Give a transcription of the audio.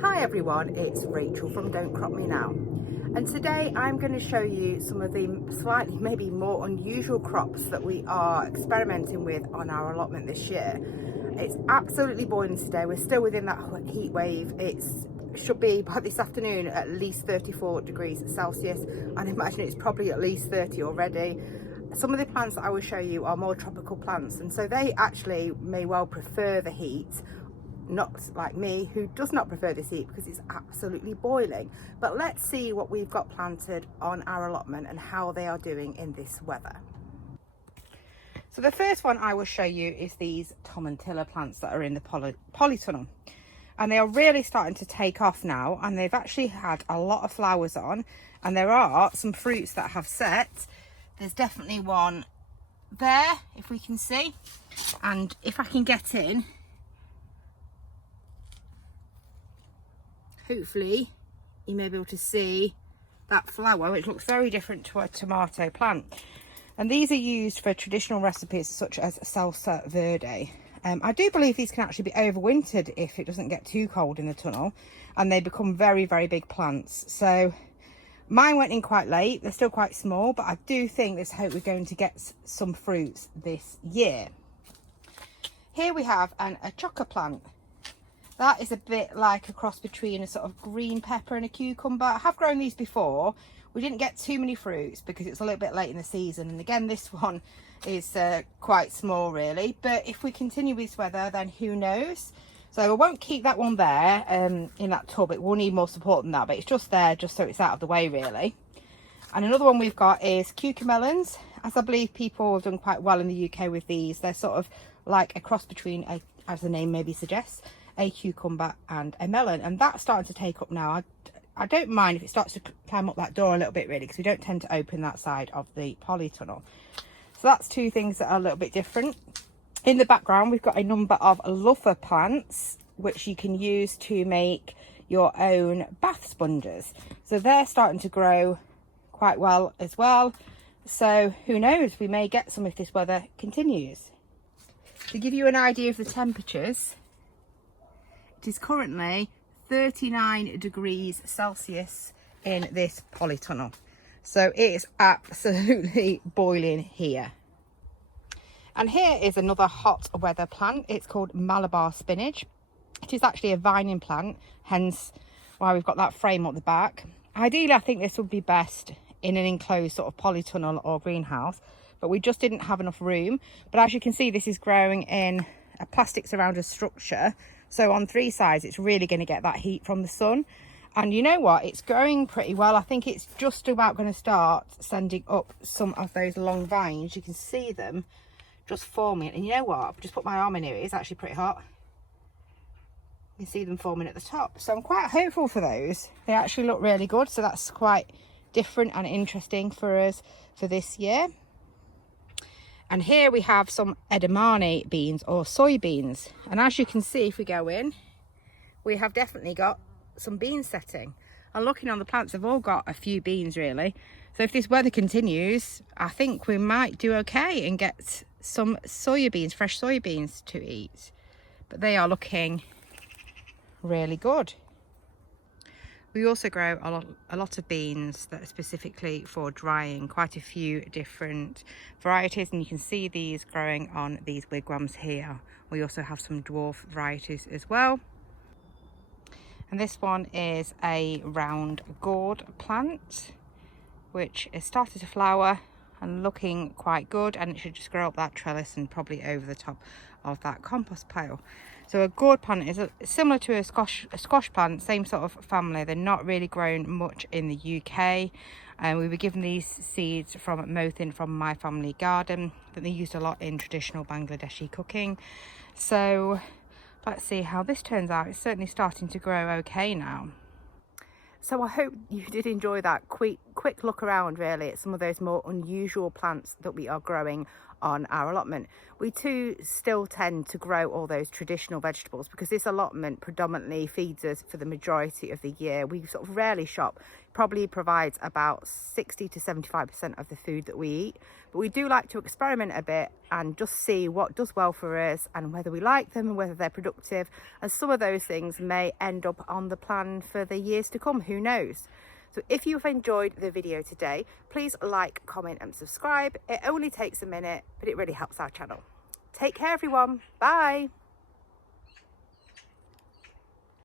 Hi everyone, it's Rachel from Don't Crop Me Now, and today I'm going to show you some of the slightly maybe more unusual crops that we are experimenting with on our allotment this year. It's absolutely boiling today. We're still within that heat wave. It should be by this afternoon at least 34 degrees Celsius, and I imagine it's probably at least 30 already. Some of the plants that I will show you are more tropical plants, and so they actually may well prefer the heat, not like me who does not prefer this heat because it's absolutely boiling. But let's see what we've got planted on our allotment and how they are doing in this weather. So the first one I will show you is these Tomatillo plants that are in the polytunnel, and they are really starting to take off now, and they've actually had a lot of flowers on, and there are some fruits that have set. There's definitely one there, if we can see, and if I can get in, hopefully you may be able to see that flower, which looks very different to a tomato plant. And these are used for traditional recipes such as salsa verde. I do believe these can actually be overwintered if it doesn't get too cold in the tunnel, and they become very, very big plants. So mine went in quite late. They're still quite small, but I do think there's hope we're going to get some fruits this year. Here we have an Achocha plant. That is a bit like a cross between a sort of green pepper and a cucumber. I have grown these before. We didn't get too many fruits because it's a little bit late in the season. And again, this one is quite small really. But if we continue with this weather, then who knows? So I won't keep that one there in that tub. It will need more support than that, but it's just there just so it's out of the way really. And another one we've got is Cucamelons. As I believe people have done quite well in the UK with these. They're sort of like a cross between, as the name maybe suggests, a cucumber and a melon, and that's starting to take up now. I don't mind if it starts to climb up that door a little bit really, because we don't tend to open that side of the polytunnel. So that's two things that are a little bit different. In the background we've got a number of Luffa plants which you can use to make your own bath sponges, so they're starting to grow quite well as well. So who knows, we may get some if this weather continues. To give you an idea of the temperatures, it is currently 39 degrees Celsius in this polytunnel. So it is absolutely boiling here. And here is another hot weather plant. It's called Malabarspinach. It is actually a vining plant, hence why we've got that frame up the back. Ideally, I think this would be best in an enclosed sort of polytunnel or greenhouse, but we just didn't have enough room. But as you can see, this is growing in a plastic surrounded structure. So on three sides, it's really going to get that heat from the sun. And you know what? It's growing pretty well. I think it's just about going to start sending up some of those long vines. You can see them just forming. And you know what? I've just put my arm in here. It's actually pretty hot. You can see them forming at the top. So I'm quite hopeful for those. They actually look really good. So that's quite different and interesting for us for this year. And here we have some edamame beans or soybeans, and as you can see, if we go in, we have definitely got some beans setting. And looking on the plants, they've all got a few beans really. So if this weather continues, I think we might do okay and get some soybeans, fresh soybeans to eat. But they are looking really good. We also grow a lot of beans that are specifically for drying, quite a few different varieties, and you can see these growing on these wigwams here. We also have some dwarf varieties as well. And this one is a round gourd plant, which has started to flower and looking quite good, and it should just grow up that trellis and probably over the top of that compost pile. So a gourd plant is similar to a squash plant, same sort of family. They're not really grown much in the UK. We were given these seeds from Mothin from my family garden, that they used a lot in traditional Bangladeshi cooking. So let's see how this turns out. It's certainly starting to grow okay now. So I hope you did enjoy that quick look around really at some of those more unusual plants that we are growing on our allotment. We too still tend to grow all those traditional vegetables because this allotment predominantly feeds us for the majority of the year. We sort of rarely shop. Probably provides about 60 to 75% of the food that we eat, but we do like to experiment a bit and just see what does well for us and whether we like them and whether they're productive, and some of those things may end up on the plan for the years to come, who knows. So if you've enjoyed the video today, please like, comment and subscribe. It only takes a minute, but it really helps our channel. Take care everyone, bye.